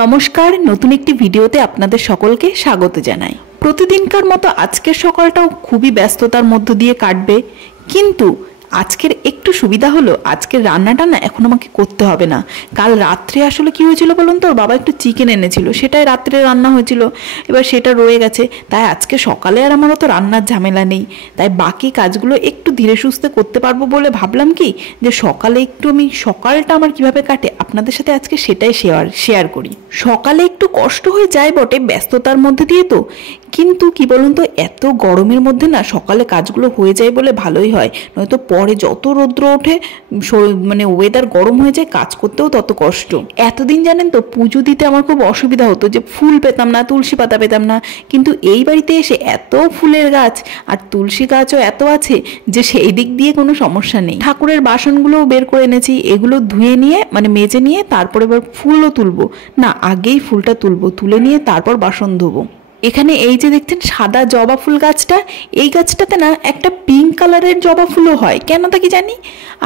নমস্কার, নতুন একটি ভিডিওতে আপনাদের সকলকে স্বাগত জানাই। প্রতিদিনকার মতো আজকের সকালটাও খুবই ব্যস্ততার মধ্য দিয়ে কাটবে, কিন্তু আজকের একটু সুবিধা হলো আজকের রান্নাটা না এখন আমাকে করতে হবে না। কাল রাত্রে আসলে কি হয়েছিল বলুন তো, বাবা একটু চিকেন এনেছিল, সেটাই রাত্রে রান্না হয়েছিল, এবার সেটা রয়ে গেছে। তাই আজকে সকালে আর আমার অত রান্নার ঝামেলা নেই, তাই বাকি কাজগুলো একটু ধীরে সুস্থে করতে পারবো বলে ভাবলাম কি যে সকালে একটু আমি সকালটা আমার কিভাবে কাটে আপনাদের সাথে আজকে সেটাই শেয়ার করি। সকালে একটু কষ্ট হয়ে যায় বটে ব্যস্ততার মধ্যে দিয়ে, তো কিন্তু কি বলুন তো, এত গরমের মধ্যে না সকালে কাজগুলো হয়ে যায় বলে ভালোই হয়, নয়তো পরে যত রৌদ্র ওঠে মানে ওয়েদার গরম হয়ে যায়, কাজ করতেও তত কষ্ট। এতদিন জানেন তো পুজো দিতে আমার খুব অসুবিধা হতো, যে ফুল পেতাম না, তুলসী পাতা পেতাম না, কিন্তু এই বাড়িতে এসে এত ফুলের গাছ আর তুলসী গাছও এত আছে যে সেই দিক দিয়ে কোনো সমস্যা নেই। ঠাকুরের বাসনগুলোও বের করে এনেছি, এগুলো ধুয়ে নিয়ে মানে মেজে নিয়ে তারপরে এবার ফুলও তুলবো, না আগেই ফুলটা তুলবো, তুলে নিয়ে তারপর বাসন ধোবো। এখানে এই যে দেখছেন সাদা জবা ফুল গাছটা, এই গাছটাতে না একটা পিঙ্ক কালারের জবা ফুলও হয়, কেন তা কি জানি।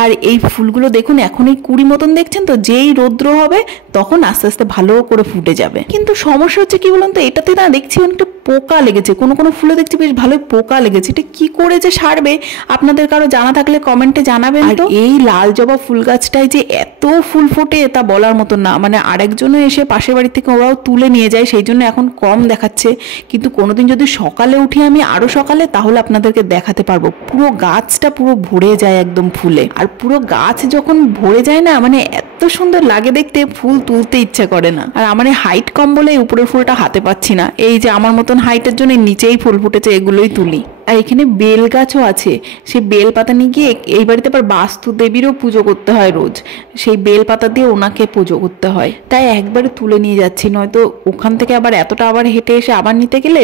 আর এই ফুলগুলো দেখুন এখন এই কুড়ি মতন দেখছেন তো, যেই রৌদ্র হবে তখন আস্তে আস্তে ভালো করে ফুটে যাবে। কিন্তু সমস্যা হচ্ছে কি বলুন তো, এটাতে না দেখছি অনেকটা পোকা লেগেছে, কোনো কোনো ফুলে দেখছি বেশ ভালোই পোকা লেগেছে, এটা কি করে যে সারবে আপনাদের কারো জানা থাকলে কমেন্টে জানাবেন। তো এই লাল জবা ফুল গাছটায় যে এত ফুল ফোটে তা বলার মতন না, মানে আরেকজনও এসে পাশের বাড়ি থেকে ওরাও তুলে নিয়ে যায়, সেই জন্য এখন কম দেখাচ্ছে, কিন্তু কোনোদিন যদি সকালে উঠি আমি আরো সকালে, তাহলে আপনাদেরকে দেখাতে পারবো পুরো গাছটা পুরো ভরে যায় একদম ফুলে। আর পুরো গাছ যখন ভরে যায় না, মানে এত সুন্দর লাগে দেখতে, ফুল তুলতে ইচ্ছা করে না। আর আমার হাইট কম বলে উপরের ফুলটা হাতে পাচ্ছি না, এই যে আমার মতন হাইটের জন্য নিচেই ফুল ফুটেছে, এগুলোই তুলি। আর এখানে বেল গাছও আছে, সেই বেল পাতা নিয়ে গিয়ে এই বাড়িতে আবার বাস্তু দেবীরও পুজো করতে হয় রোজ, সেই বেল পাতা দিয়ে ওনাকে পুজো করতে হয়, তাই একবারে তুলে নিয়ে যাচ্ছি, নয়তো ওখান থেকে আবার এতটা আবার হেঁটে এসে আবার নিতে গেলে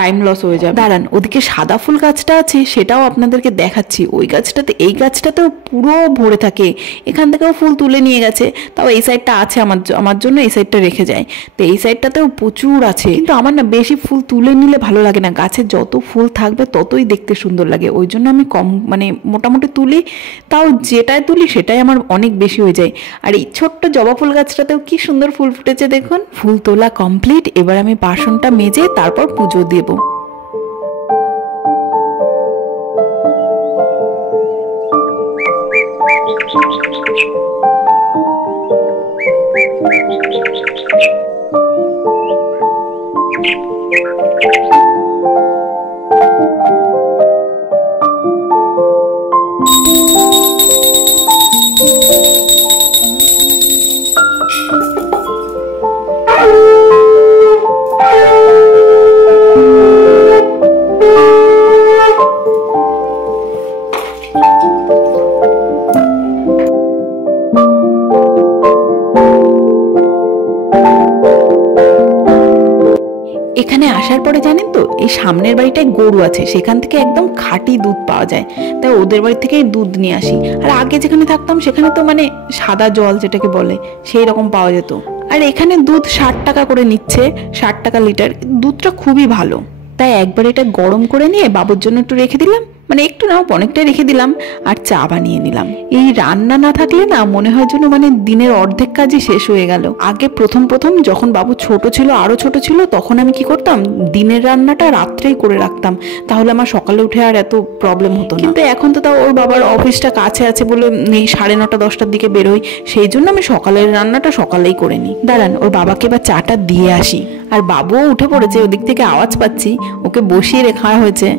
টাইম লস হয়ে যাবে। দাঁড়ান, ওদিকে সাদা ফুল গাছটা আছে সেটাও আপনাদেরকে দেখাচ্ছি। ওই গাছটাতে, এই গাছটাতেও পুরো ভরে থাকে, এখান থেকেও ফুল তুলে নিয়ে গেছে, তাও এই সাইডটা আছে আমার জন্য এই সাইডটা রেখে যায়, তো এই সাইডটাতেও প্রচুর আছে। কিন্তু আমার না বেশি ফুল তুলে নিলে ভালো লাগে না, গাছে যত ফুল থাকবে ততই দেখতে সুন্দর লাগে, ওই জন্য আমি কম মানে মোটামুটি তুলি, তাও যেটাই তুলি সেটাই আমার অনেক বেশি হয়ে যায়। আর এই ছোট্ট জবা ফুল গাছটাতেও কি সুন্দর ফুল ফুটেছে দেখুন। ফুল তোলা কমপ্লিট, এবার আমি বাসনটা মেজে তারপর পুজো দেব। এখানে আসার পরে জানেন তো, এই সামনের বাড়িটায় গরু আছে, সেখান থেকে একদম খাঁটি দুধ পাওয়া যায়, তাই ওদের বাড়ি থেকেই দুধ নিয়ে আসি। আর আগে যেখানে থাকতাম সেখানে তো মানে সাদা জল যেটাকে বলে সেই রকম পাওয়া যেত। আর এখানে দুধ 60 টাকা করে নিচ্ছে, 60 টাকা লিটার, দুধটা খুবই ভালো। তাই একবার এটা গরম করে নিয়ে বাবুর জন্য একটু রেখে দিলাম, মানে একটু না অনেকটাই রেখে দিলাম, আর চা বানিয়ে নিলাম। এই রান্না না থাকলে না মনে হয় যেন মানে দিনের অর্ধেক কাজই শেষ হয়ে গেল। আগে প্রথম যখন বাবু ছোট ছিল, আরো ছোট ছিল, তখন আমি কি করতাম, দিনের রান্নাটা রাত্রেই করে রাখতাম, তাহলে আমার সকালে উঠে আর এত প্রবলেম হতো না। কিন্তু এখন তো তাও ওর বাবার অফিসটা কাছে আছে বলে এই 9:30 10টার দিকে বেরোই, সেই জন্য আমি সকালের রান্নাটা সকালেই করে নিই। দাঁড়ান, ওর বাবাকে এবার চাটা দিয়ে আসি। আর বাবুও উঠে পড়েছে, ওদিক থেকে আওয়াজ পাচ্ছি, ওকে বসিয়ে রেখা হয়েছে।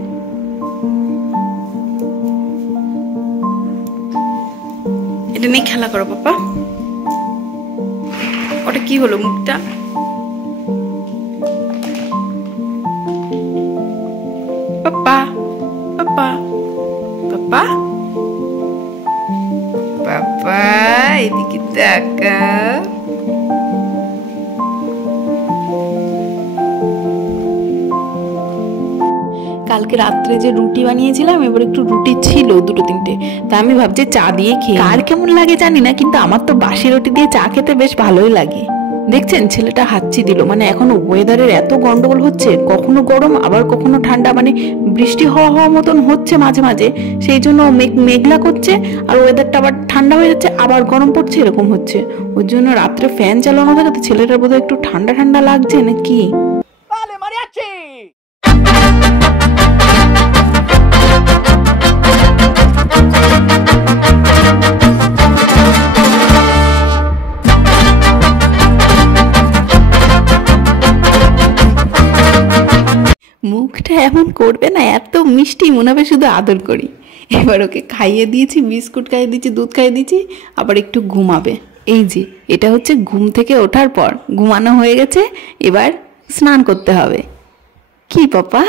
এটা নিয়ে খেলা করো পাপা। ওটা কি হলো মুখটা? পাপা পাপা পাপা পাপা, এদিকে তাকা। কালকে রাত্রে যে রুটি বানিয়েছিলাম, এবার একটু রুটি ছিল 2-3টে, তা আমি ভাবছি চা দিয়ে খেয়ে। কার কেমন লাগে জানি না, কিন্তু আমার তো বাসি রুটি দিয়ে চা খেতে বেশ ভালোই লাগে। দেখছেন ছেলেটা হাঁচি দিল, মানে এখন ওয়েদারের এত গন্ডগোল হচ্ছে, কখনো গরম আবার কখনো ঠান্ডা, মানে বৃষ্টি হওয়া মতন হচ্ছে মাঝে মাঝে, সেই জন্য মেঘলা করছে আর ওয়েদারটা আবার ঠান্ডা হয়ে যাচ্ছে আবার গরম পড়ছে, এরকম হচ্ছে। ওর জন্য রাত্রে ফ্যান চালানো থাকে তো ছেলেটার বোধহয় একটু ঠান্ডা ঠান্ডা লাগছে নাকি। মুখটা এমন করবে না, এত মিষ্টি, মনে হবে শুধু আদর করি। এবার ওকে খাইয়ে দিয়েছি, বিস্কুট খাইয়ে দিয়েছি, দুধ খাইয়ে দিয়েছি, আবার একটু ঘুমাবে। এই যে এটা হচ্ছে ঘুম থেকে ওঠার পর, ঘুমানো হয়ে গেছে, এবার স্নান করতে হবে। কি পাপা?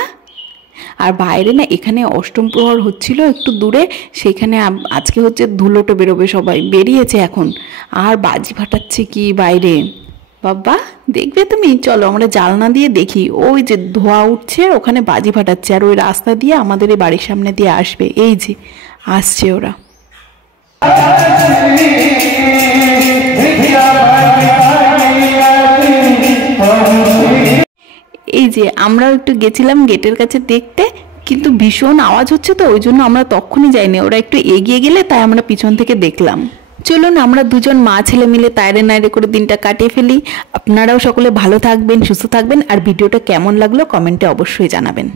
আর বাইরে না এখানে অষ্টম প্রহর হচ্ছিল একটু দূরে, সেখানে আজকে হচ্ছে ধুলোটো বেরোবে, সবাই বেরিয়েছে এখন, আর বাজি ফাটাচ্ছে কি বাইরে। বাবা দেখবে তুমি, চলো আমরা জানলা দিয়ে দেখি, ওই যে ধোঁয়া উঠছে ওখানে বাজি ফাটাচ্ছে, আর ওই রাস্তা দিয়ে আমাদের এই বাড়ির সামনে দিয়ে আসবে। এই যে আসছে ওরা। এই যে আমরাও একটু গেছিলাম গেটের কাছে দেখতে, কিন্তু ভীষণ আওয়াজ হচ্ছে তো ওই জন্য আমরা তখনই যাইনি, ওরা একটু এগিয়ে গেলে তাই আমরা পিছন থেকে দেখলাম। চলুন আমরা দুজন মা ছেলে মিলে তাইরে নাইরে করে দিনটা কাটিয়ে ফেলি। আপনারাও সকলে ভালো থাকবেন, সুস্থ থাকবেন, আর ভিডিওটা কেমন লাগলো কমেন্টে অবশ্যই জানাবেন।